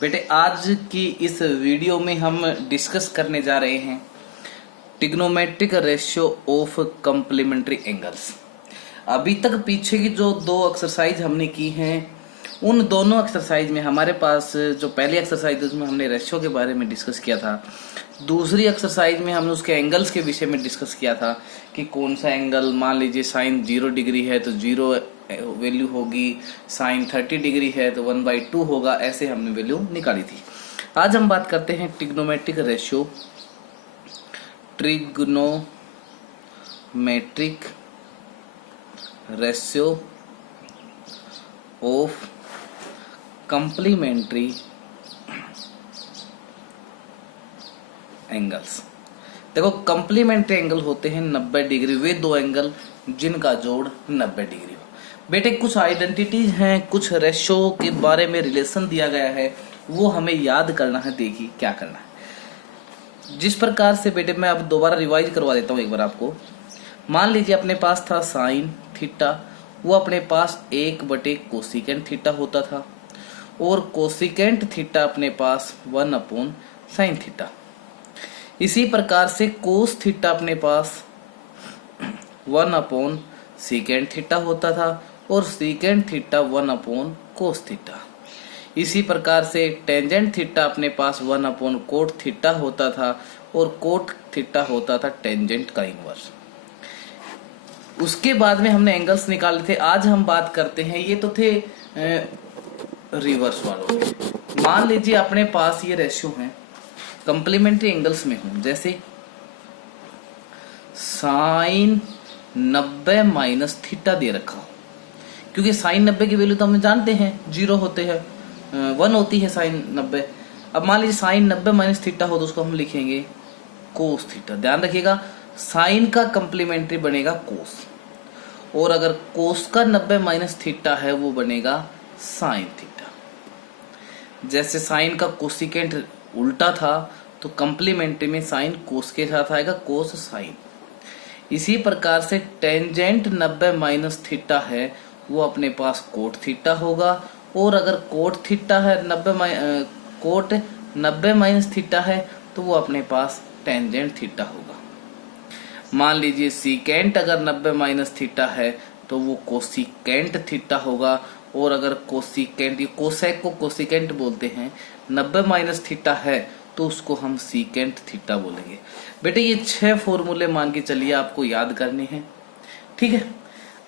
बेटे आज की इस वीडियो में हम डिस्कस करने जा रहे हैं trigonometric ratio of complementary angles. अभी तक पीछे की जो दो एक्सरसाइज हमने की हैं उन दोनों एक्सरसाइज में हमारे पास जो पहली एक्सरसाइज उसमें हमने रेशियो के बारे में डिस्कस किया था। दूसरी एक्सरसाइज में हमने उसके एंगल्स के विषय में डिस्कस किया था कि कौन सा एंगल, मान लीजिए साइन 0 डिग्री है तो 0 वैल्यू होगी, साइन 30 डिग्री है तो 1/2 होगा, ऐसे हमने वैल्यू निकाली थी। आज हम बात करते हैं trigonometric ratio of complementary angles. देखो, कॉम्प्लीमेंट्री एंगल होते हैं 90 डिग्री, वे दो एंगल जिनका जोड़ 90 डिग्री हो। बेटे कुछ आइडेंटिटीज हैं, कुछ रेशियो के बारे में रिलेशन दिया गया है, वो हमें याद करना है। देखिए क्या करना है। जिस प्रकार से बेटे मैं अब दोबारा रिवाइज करवा देता हूँ एक बार आपको। मान लीजिए अपने पास था साइन थीटा, वो अपने पास 1/कोसिकेंट थीटा होता था, और कोसिकेंट थीटा अपने पास 1/साइन थीटा। इसी प्रकार से कोस थीटा अपने पास 1/सीकेंट थीटा होता था, और सीकेंट थीटा 1/कोस थीटा। इसी प्रकार से टेंजेंट थीटा अपने पास 1/कोट थीटा होता था, और कोट थीटा होता था टेंजेंट का इनवर्स। उसके बाद में हमने एंगल्स निकाले थे। आज हम बात करते हैं, ये तो थे रिवर्स वालों के। मान लीजिए अपने पास ये रेशियो है, कॉम्प्लीमेंट्री एंगल्स में हूं, जैसे साइन 90 माइनस थीटा दे रखा हो, क्योंकि साइन 90 की वैल्यू तो हम जानते हैं 0 होते हैं, 1 होती है साइन 90। अब मान लीजिए साइन 90 माइनस थीटा हो तो उसको हम लिखेंगे कोस थीटा। ध्यान रखिएगा, साइन का कॉम्प्लीमेंट्री बनेगा कोस, और अगर कोस का 90 माइनस थीटा है वो बनेगा साइन थीटा। जैसे साइन का कोसिकेंट उल्टा था तो कॉम्प्लीमेंट्री में साइन कोस के साथ आएगा, कोस साइन। इसी प्रकार से टेंजेंट 90 माइनस थीटा है वो अपने पास कोट थीटा होगा, और अगर कोट थीटा है कोट 90 माइनस थीटा है तो वो अपने पास टेंजेंट थीटा होगा। मान लीजिए सीकेंट अगर 90 माइनस थीटा है तो वो कोसिकेंट थीटा होगा, और अगर कोसिकेंट, कोसेक को कोसिकेंट बोलते हैं, 90 माइनस थीटा है तो उसको हम सीकेंट थीटा बोलेंगे। बेटे ये 6 फॉर्मूले मान के चलिए आपको याद करने हैं, ठीक है।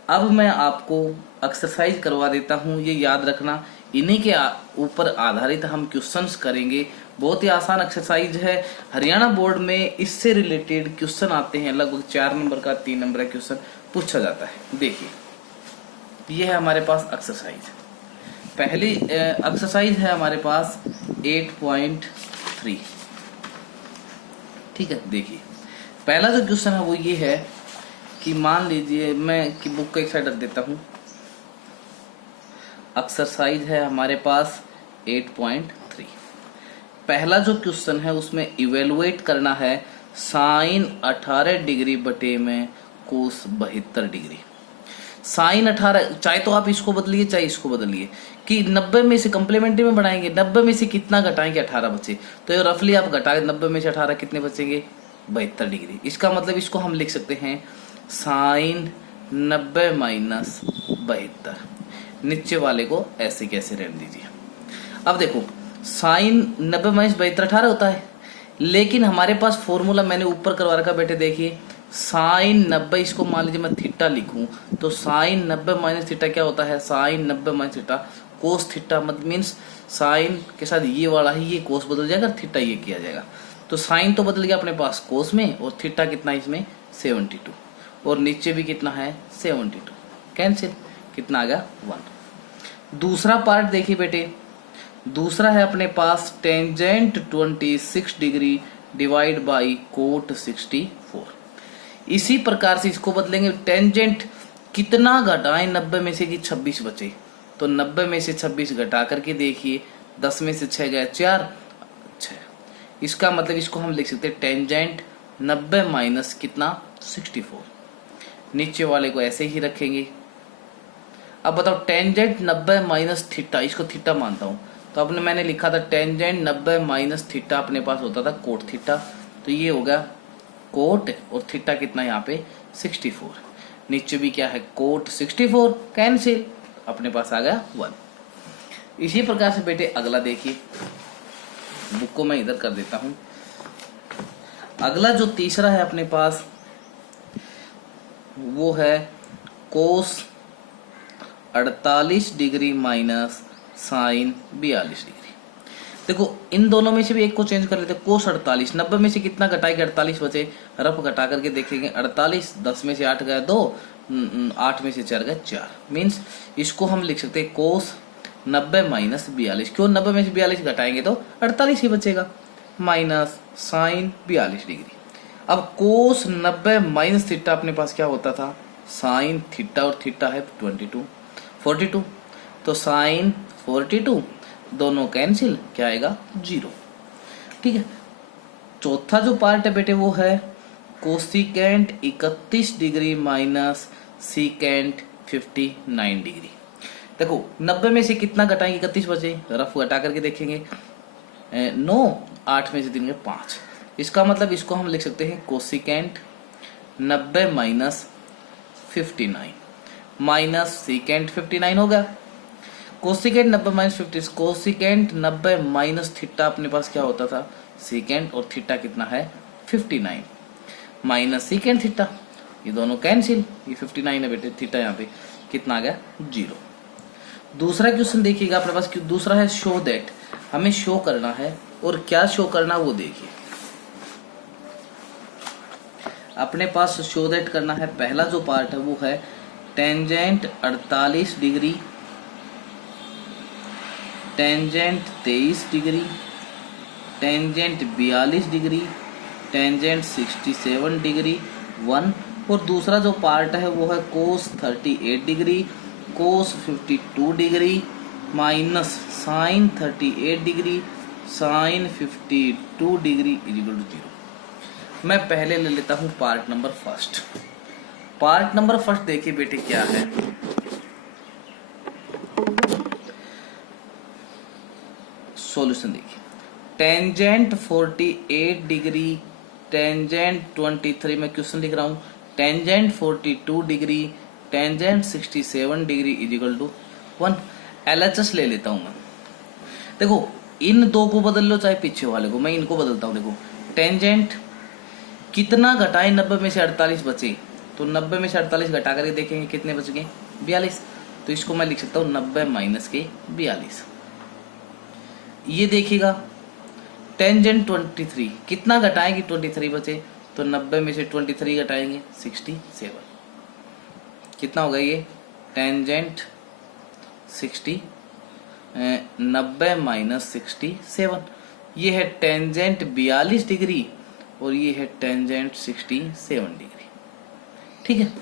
अब मैं आपको एक्सरसाइज करवा देता हूँ, ये याद रखना। इन्हीं के ऊपर आधारित हम क्वेश्चंस करेंगे। बहुत ही आसान एक्सरसाइज है। हरियाणा बोर्ड में इससे रिलेटेड क्वेश्चन आते हैं, लगभग 4 नंबर का 3 नंबर का क्वेश्चन पूछा जाता है। देखिए ये है हमारे पास एक्सरसाइज। पहली एक्सरसाइज है हमारे पास 8.3, ठीक है। देखिए पहला जो क्वेश्चन है वो ये है कि मान लीजिए, मैं की बुक को एक साइड रख देता हूं। एक्सरसाइज है हमारे पास 8.3। पहला जो क्वेश्चन है उसमें इवेलुएट करना है साइन 18 डिग्री बटे में कोस 72 डिग्री। साइन 18, चाहे तो आप इसको बदलिए चाहे इसको बदलिए, कि 90 में से कॉम्प्लीमेंट्री में बढ़ाएंगे, 90 में से कितना घटाएंगे, 18 बचे, तो ये रफली आप घटा 90 में से 18 कितने बचेंगे, 72 डिग्री। इसका मतलब इसको हम लिख सकते हैं साइन 90 माइनस 72। नीचे वाले को ऐसे कैसे रहने दीजिए। अब देखो साइन 90 माइनस 72 18 होता है, लेकिन हमारे पास फॉर्मूला मैंने ऊपर करवा रखा। बेटे देखिए साइन 90, इसको मान लीजिए मैं थीटा लिखूं तो साइन 90 माइनस थीटा क्या होता है, sine 90 minus theta cos theta. मतलब मीन्स साइन के साथ ये वाला ही, ये कोस बदल जाएगा, थीटा ये किया जाएगा। तो साइन तो बदल गया अपने पास कोस में, और थीटा कितना इसमें 72, और नीचे भी कितना है 72, कैंसिल, कितना आ गया 1। दूसरा पार्ट देखिए बेटे, दूसरा है अपने पास tangent 26 degree divide by cot 64। इसी प्रकार से इसको बदलेंगे, टेंजेंट कितना घटाएं 90 में से कि 26 बचे, तो 90 में से 26 घटा करके देखिए, 10 में से 6 गए 4, 6। इसका मतलब इसको हम लिख सकते हैं टेंजेंट 90 माइनस कितना 64। नीचे वाले को ऐसे ही रखेंगे। अब बताओ टेंजेंट 90 माइनस थीटा, इसको थीटा मानता हूं, तो अपने मैंने लिखा था टेंजेंट 90 माइनस थीटा अपने पास होता था कोट थीटा, तो ये हो गया कोट और थीटा कितना यहाँ पे 64, नीचे भी क्या है कोट 64 कैंसिल, अपने पास आ गया 1। इसी प्रकार से बेटे अगला देखिए, बुक को मैं इधर कर देता हूं। अगला जो तीसरा है अपने पास वो है कोस 48 डिग्री माइनस साइन 42 डिग्री। देखो इन दोनों में से भी एक को चेंज कर लेते। कोस 48 90 में से कितना घटाएंगे 48 बचे, रफ घटा करके देखेंगे 48 10 में से 8 गए 2, 8 में से 4 गए 4, मीन्स इसको हम लिख सकते हैं कोस 90 माइनस 42। क्यों 90 में से 42 घटाएंगे तो 48 ही बचेगा, माइनस साइन 42 डिग्री। अब कोस 90 माइनस थीटा अपने पास क्या होता था साइन थीटा, और थीटा है 42, तो साइन 42 दोनों कैंसिल, क्या आएगा 0। ठीक है, चौथा जो पार्ट है बेटे वो है cosecant 31 degree minus secant 59 degree. देखो 90 में से कितना घटाएंगे 31 बचे, रफ घटा करके देखेंगे 9, 8 में से 3 5, इसका मतलब इसको हम लिख सकते हैं कोसिकेंट 90 माइनस 59 माइनस सीकेंट 59 हो गया। Cosecant 90 minus 50, cosecant 90 minus theta अपने पास क्या होता था सीकेंट, और थीटा कितना है 59 माइनस सीकेंट थीटा, ये दोनों कैंसिल, ये 59 है बेटे, थीटा यहाँ पे कितना आ गया 0। दूसरा क्वेश्चन देखिएगा अपने पास, दूसरा है शो दैट, हमें शो करना है, और क्या शो करना वो देखिए अपने पास। शो दैट करना है, पहला जो पार्ट है वो है tangent 48 degree, tangent 23 degree, tangent 42 degree, tangent 67 degree 1, और दूसरा जो पार्ट है वो है cos 38 degree, cos 52 degree minus sine 38 degree sine 52 degree equal to 0। मैं पहले ले लेता हूं part number first. Part number first देखिए बेटे क्या है, सॉल्यूशन देखिए। टेंजेंट 48 डिग्री, टेंजेंट 23, मैं क्वेश्चन लिख रहा हूं, tangent 42 degree, tangent 67 degree is equal to 1। LHS ले लेता हूं मैं। देखो इन दो को बदल लो चाहे पीछे वाले को, मैं इनको बदलता हूं। देखो टेंजेंट कितना घटाए 90 में से 48 बचे, तो 90 में से 48 घटा करके देखेंगे कितने बच गए 42, तो इसको मैं लिख सकता हूँ 90 माइनस के 42। ये देखिएगा टेंजेंट 23 कितना घटाएंगे 23 बचे, तो 90 में से 23 घटाएंगे 67, कितना होगा ये टेंजेंट 90 माइनस 67, ये है टेंजेंट 42 डिग्री और ये है टेंजेंट 67 डिग्री। ठीक है,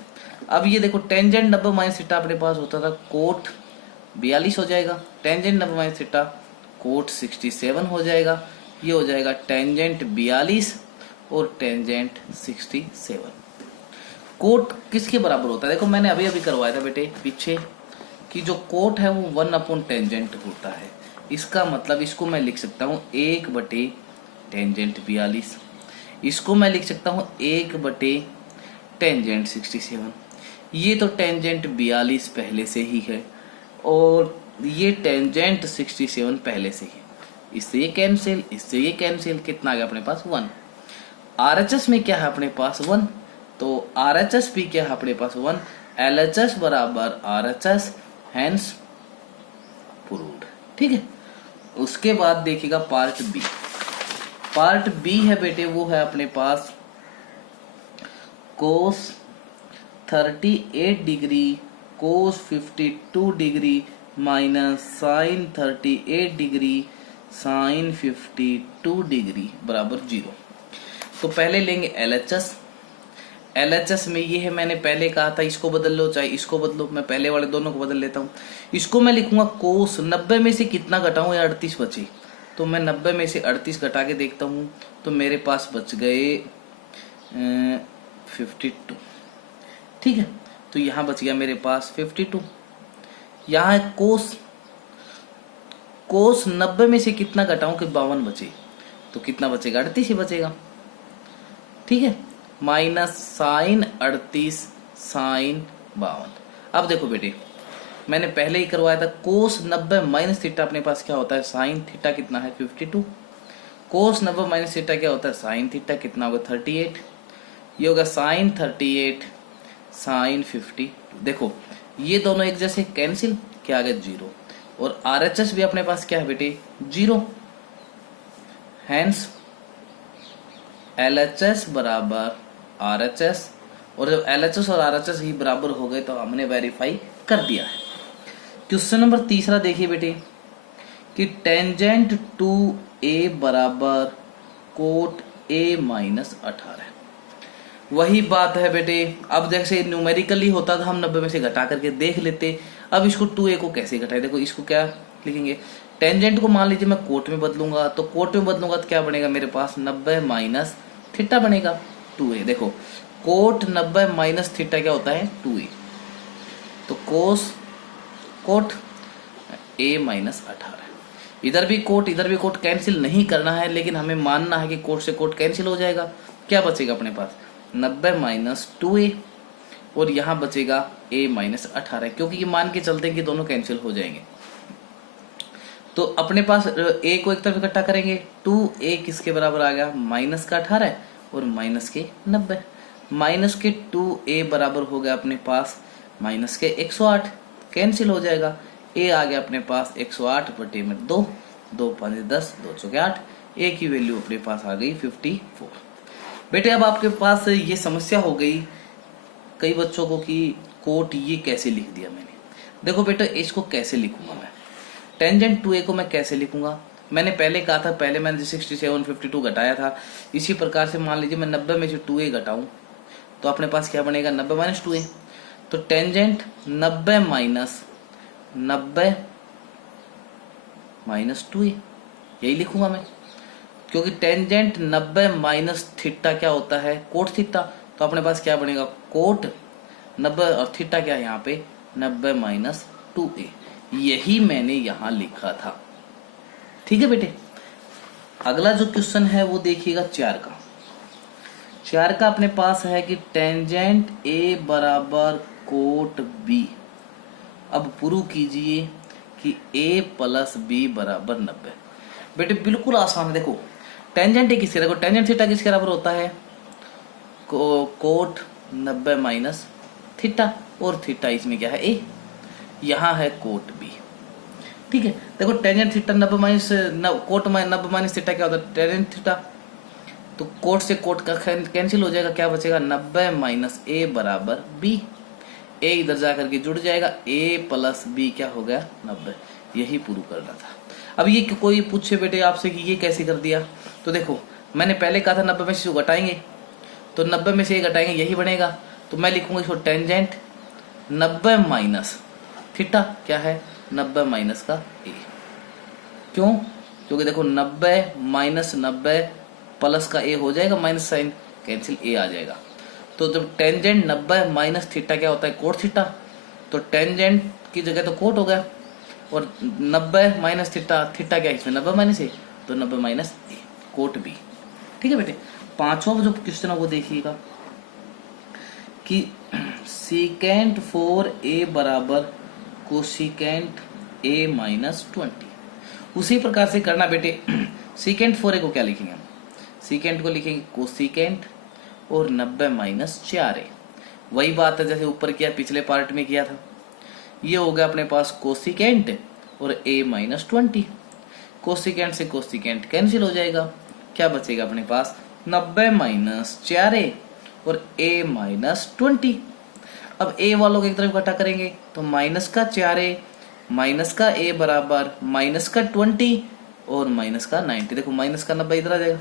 अब ये देखो टेंजेंट 90 माइनस थीटा अपने पास होता था कोट 42 हो जाएगा, टेंजेंट 90 माइनस थीटा कोट 67 हो जाएगा, ये हो जाएगा टेंजेंट 42 और टेंजेंट 67। कोट किसके बराबर होता है, देखो मैंने अभी अभी करवाया था बेटे पीछे कि जो कोट है वो 1 अपॉन टेंजेंट होता है। इसका मतलब इसको मैं लिख सकता हूँ 1 बटे टेंजेंट 42, इसको मैं लिख सकता हूँ 1 बटे टेंजेंट 67। ये तो टेंजेंट 42 पहले से ही है और ये टेंजेंट 67 पहले से ही, इससे ये कैंसिल, इससे ये कैंसिल, कितना आ गया अपने पास 1। आरएचएस में क्या है अपने पास 1, तो आरएचएस भी क्या है अपने पास 1, एलएचएस बराबर आरएचएस, हैंस प्रूव्ड। ठीक है, उसके बाद देखिएगा पार्ट बी। पार्ट बी है बेटे वो है अपने पास cos 38 degree cos 52 degree minus sine 38 degree sine 52 degree बराबर 0। तो पहले लेंगे एलएचएस। एलएचएस में ये है, मैंने पहले कहा था इसको बदल लो चाहे इसको बदलो, मैं पहले वाले दोनों को बदल लेता हूँ। इसको मैं लिखूंगा कोस 90 में से कितना घटाऊं या 38 बचे, तो मैं 90 में से 38 घटा के देखता हूँ तो मेरे पास बच गए 52। ठीक है, तो यहाँ बच गया मेरे पास 52। यहाँ है कोस 90 में से कितना घटाऊं कि 52 बचे, तो कितना बचेगा, 38 ही बचेगा। ठीक है, माइनस साइन 38 साइन 52। अब देखो बेटे, मैंने पहले ही करवाया था, कोस 90 माइनस थीटा अपने पास क्या होता है, साइन थीटा कितना है 52। कोस 90 माइनस थीटा क्या होता है, साइन थीटा कितना होगा 38। ये होगा साइन 38 साइन 50। देखो ये दोनों एक जैसे कैंसिल, क्या आ गया 0। और RHS भी अपने पास क्या है बेटे 0, हैंस LHS बराबर RHS। और जब LHS और RHS ही बराबर हो गए तो हमने वेरीफाई कर दिया है। क्वेश्चन नंबर तीसरा देखिए बेटे कि टेंजेंट टू ए बराबर कोट ए माइनस 18। वही बात है बेटे, अब जैसे न्यूमेरिकली होता था हम 90 में से घटा करके देख लेते, अब इसको 2a को कैसे घटाए। देखो इसको क्या लिखेंगे, टेंजेंट को मान लीजिए मैं कोट में बदलूंगा, तो कोट में बदलूंगा तो क्या बनेगा मेरे पास 90 माइनस थीटा बनेगा 2a। देखो कोट 90 माइनस थीटा क्या होता है 2a, तो कोस कोट a माइनस 18। इधर भी कोट कैंसिल नहीं करना है, लेकिन हमें मानना है कि कोट से कोट कैंसिल हो जाएगा। क्या बचेगा अपने पास 90 माइनस 2a, और यहाँ बचेगा a माइनस 18, क्योंकि ये मान के चलते हैं कि दोनों कैंसिल हो जाएंगे। तो अपने पास a को एक तरफ इकट्ठा करेंगे, 2a किसके बराबर आ गया, माइनस का 18 और माइनस के 90। माइनस के 2a बराबर हो गया अपने पास माइनस के 108, कैंसिल हो जाएगा। a आ गया अपने पास 108 बटे में 2, 2 5 10, 2 चौके 8, a की वैल्यू अपने पास आ गई 54। बेटे अब आपके पास ये समस्या हो गई कई बच्चों को कि कोट ये कैसे लिख दिया मैंने। देखो बेटा इसको कैसे लिखूंगा मैं, टेंजेंट 2a को मैं कैसे लिखूंगा, मैंने पहले कहा था, पहले मैंने 67 52 घटाया था। इसी प्रकार से मान लीजिए मैं 90 में से 2a घटाऊं तो अपने पास क्या बनेगा 90 माइनस 2a। तो टेंजेंट 90 माइनस 2a यही लिखूंगा मैं, क्योंकि टेंजेंट 90 माइनस थीटा क्या होता है कोट थीटा। तो अपने पास क्या बनेगा कोट 90 और थीटा क्या है यहाँ पे 90 माइनस 2a, यही मैंने यहाँ लिखा था। ठीक है बेटे, अगला जो क्वेश्चन है वो देखिएगा 4 का अपने पास है कि टेंजेंट a बराबर कोट b। अब प्रूव कीजिए कि a प्लस b बराबर 90। बेटे बिल्कुल आसान है, देखो टेंजेंट किसके, देखो टेंजेंट थीटा किसके बराबर होता है कोट 90 माइनस थीटा, और थीटा इसमें क्या है a, यहाँ है कोट b। ठीक है, देखो tangent theta 90 minus cot 90 minus theta क्या होता है टेंजेंट थीटा, तो कोट से कोट का कैंसिल हो जाएगा, क्या बचेगा 90 माइनस a बराबर b। a इधर जाकर के जुड़ जाएगा, a प्लस b क्या हो गया 90। यही प्रूव करना था। अब ये कोई पूछे बेटे आपसे कि ये कैसे कर दिया, तो देखो मैंने पहले कहा था 90 में से घटाएंगे, तो 90 में से ये घटाएंगे यही बनेगा। तो मैं लिखूंगा इसको टेंजेंट 90 माइनस थीटा क्या है 90 माइनस का a। क्यों, क्योंकि देखो 90 माइनस 90 प्लस का a हो जाएगा, माइनस साइन कैंसिल a आ जाएगा। तो जब टेंजेंट 90 माइनस थीटा क्या होता है कोट थीटा, तो टेंजेंट की जगह तो कोट हो गया, और 90 माइनस थीटा, थीटा क्या है इसमें 90 माइनस a, तो 90 माइनस a कोट b। ठीक है बेटे, पांचवा जो क्वेश्चन है वो देखिएगा कि सीकेंट 4a बराबर कोसिकेंट a माइनस 20। उसी प्रकार से करना बेटे, सीकेंट 4a को क्या लिखेंगे हम, सीकेंट को लिखेंगे कोसिकेंट और 90 माइनस 4a। वही बात है जैसे ऊपर किया पिछले पार्ट में किया था। ये हो गया अपने पास कोसिकेंट और a माइनस 20, कोसिकेंट से कोसिकेंट कैंसिल हो जाएगा, क्या बचेगा अपने पास 90 माइनस 4a और a माइनस 20। अब a वालों को एक तरफ इकट्ठा करेंगे तो माइनस का 4a माइनस का a बराबर माइनस का 20 और माइनस का 90। देखो माइनस का 90 इधर आ जाएगा,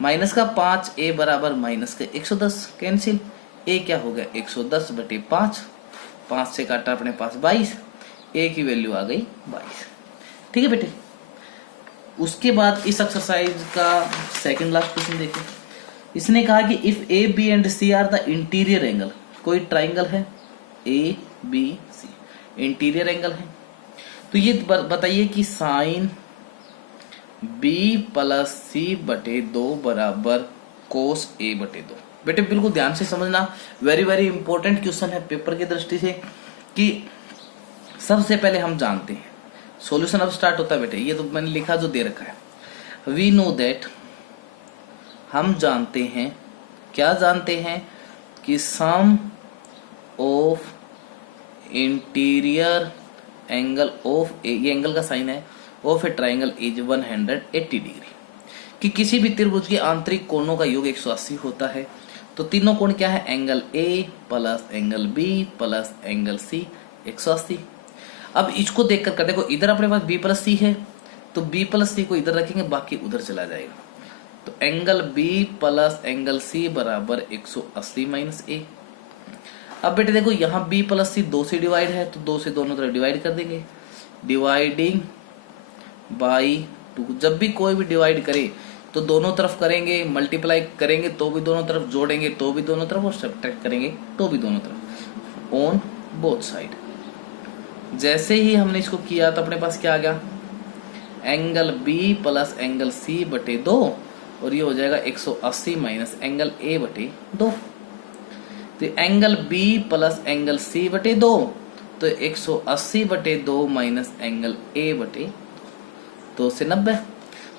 माइनस का 5a बराबर माइनस का 110 कैंसिल, a क्या हो गया 110 बटे 5, 5 से काटा अपने पास 22, a की वैल्यू आ गई 22। ठीक है बेटे, उसके बाद इस एक्सरसाइज का सेकंड लास्ट क्वेश्चन देखिए। इसने कहा कि if A B and C are the interior angle, कोई ट्राइंगल है A B C interior angle है, तो ये बताइए कि साइन बी प्लस सी बटे 2 बराबर कोस ए बटे 2। बेटे बिल्कुल ध्यान से समझना, वेरी वेरी इंपॉर्टेंट क्वेश्चन है पेपर की दृष्टि से। कि सबसे पहले हम जानते हैं, सॉल्यूशन अब स्टार्ट होता है बेटे, ये तो मैंने लिखा जो दे रखा है। वी नो दैट, हम जानते हैं, क्या जानते हैं कि सम ऑफ इंटीरियर एंगल ऑफ ए, ये एंगल का साइन है, of A triangle is 180 degree, कि किसी भी त्रिभुज के आंतरिक कोणों का योग 180 होता है। तो तीनों कोण क्या है, angle A plus angle B plus angle C 180। अब इसको देखकर कर देखो, इधर अपने पास बी प्लस सी है, तो बी प्लस सी को इधर रखेंगे, बाकी उधर चला जाएगा। तो angle B plus angle C बराबर 180 माइनस ए। अब बेटे देखो यहाँ बी प्लस सी 2 से डिवाइड है, तो 2 से दोनों तरफ डिवाइड कर देंगे, डिवाइडिंग बाई 2। जब भी कोई भी डिवाइड करे तो दोनों तरफ करेंगे, मल्टीप्लाई करेंगे तो भी दोनों तरफ, जोड़ेंगे तो भी दोनों तरफ, और सब्ट्रैक्ट करेंगे तो भी दोनों तरफ, ऑन बोथ साइड। जैसे ही हमने इसको किया तो अपने पास क्या आ गया, angle B plus angle C बटे 2, और ये हो जाएगा 180 माइनस एंगल ए बटे 2। तो angle B plus angle C बटे 2, तो 180 बटे 2 माइनस एंगल ए बटे 2 से 90।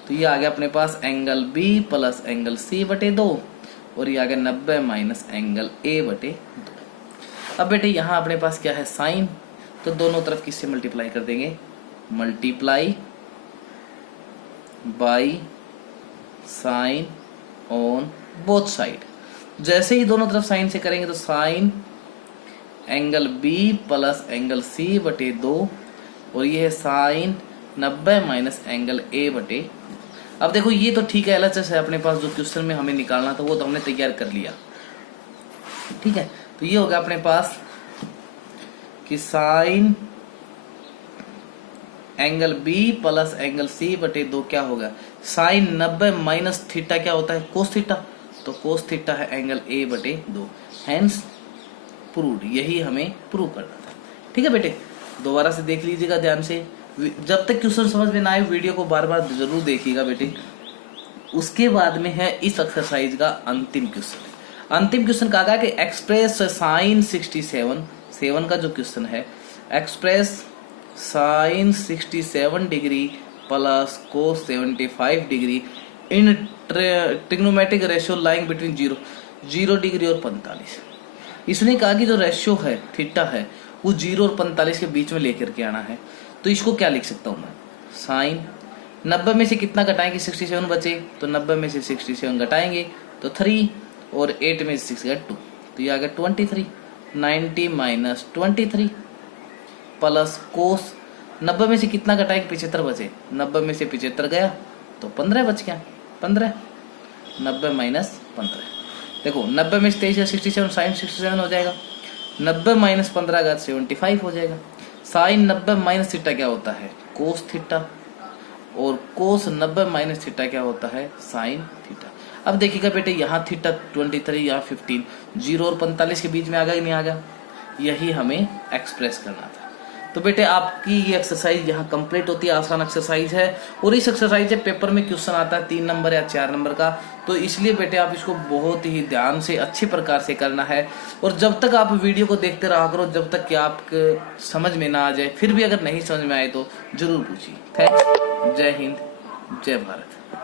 तो ये आ गया अपने पास angle B plus angle C बटे 2, और ये आ गया 90 माइनस एंगल ए बटे 2। अब बेटे यहाँ अपने पास क्या है, साइन, तो दोनों तरफ किससे मल्टीप्लाई कर देंगे, multiply by sine on both side. जैसे ही दोनों तरफ साइन से करेंगे तो sine angle B plus angle C बटे 2, और ये है साइन 90 माइनस एंगल ए बटे 2। अब देखो ये तो ठीक है, एलएचएस है अपने पास, जो क्वेश्चन में हमें निकालना था वो तो हमने तैयार कर लिया, ठीक है। तो ये होगा अपने पास कि sine angle B plus angle C बटे 2 क्या होगा, साइन 90 माइनस थीटा क्या होता है, कोस थीटा, तो कोस थीटा है एंगल ए बटे 2, हैंस प्रूव्ड। यही हमें प्रूव करना था, ठीक है बेटे। दोबारा से देख लीजिएगा ध्यान से, जब तक क्वेश्चन समझ में ना आए वीडियो को बार बार जरूर देखिएगा बेटे। उसके बाद में है इस एक्सरसाइज का अंतिम क्वेश्चन। अंतिम क्वेश्चन कहा गया कि एक्सप्रेस साइन 67 का जो क्वेश्चन है, express sine 67 degree plus cos 75 degree in trigonometric ratio lying between 0 degree और 45। इसने कहा कि जो रेशियो है थीटा है वो 0 और 45 के बीच में लेकर के आना है। तो इसको क्या लिख सकता हूं मैं, साइन 90 में से कितना घटाएंगे, 67 बचे, तो 90 में से 67 घटाएंगे तो 3, और 8 में से 6 गया 2, तो ये आ गया 23। 90 माइनस 23 प्लस कोस 90 में से कितना घटाएंगे, 75 बचे, 90 में से 75 गया तो 15 बच गया, 15 90 माइनस 15। देखो 90 में से 23 67, साइन 67 हो जाएगा, 90 माइनस 15 का 75 हो जाएगा। साइन 90 माइनस थीटा क्या होता है, कोस थीटा, और कोस 90 माइनस थीटा क्या होता है, साइन थीटा। अब देखिएगा बेटे यहाँ थीटा 23, यहाँ 15, 0 और 45 के बीच में आ गया कि नहीं आ गया, यही हमें एक्सप्रेस करना था। तो बेटे आपकी ये एक्सरसाइज यहाँ कंप्लीट होती है, आसान एक्सरसाइज है, और इस एक्सरसाइज से पेपर में क्वेश्चन आता है 3 नंबर या 4 नंबर का। तो इसलिए बेटे आप इसको बहुत ही ध्यान से अच्छी प्रकार से करना है, और जब तक आप वीडियो को देखते रहा करो, जब तक कि आपके समझ में ना आ जाए। फिर भी अगर नहीं समझ में आए तो जरूर पूछिए। थैंक्स, जय हिंद, जय भारत।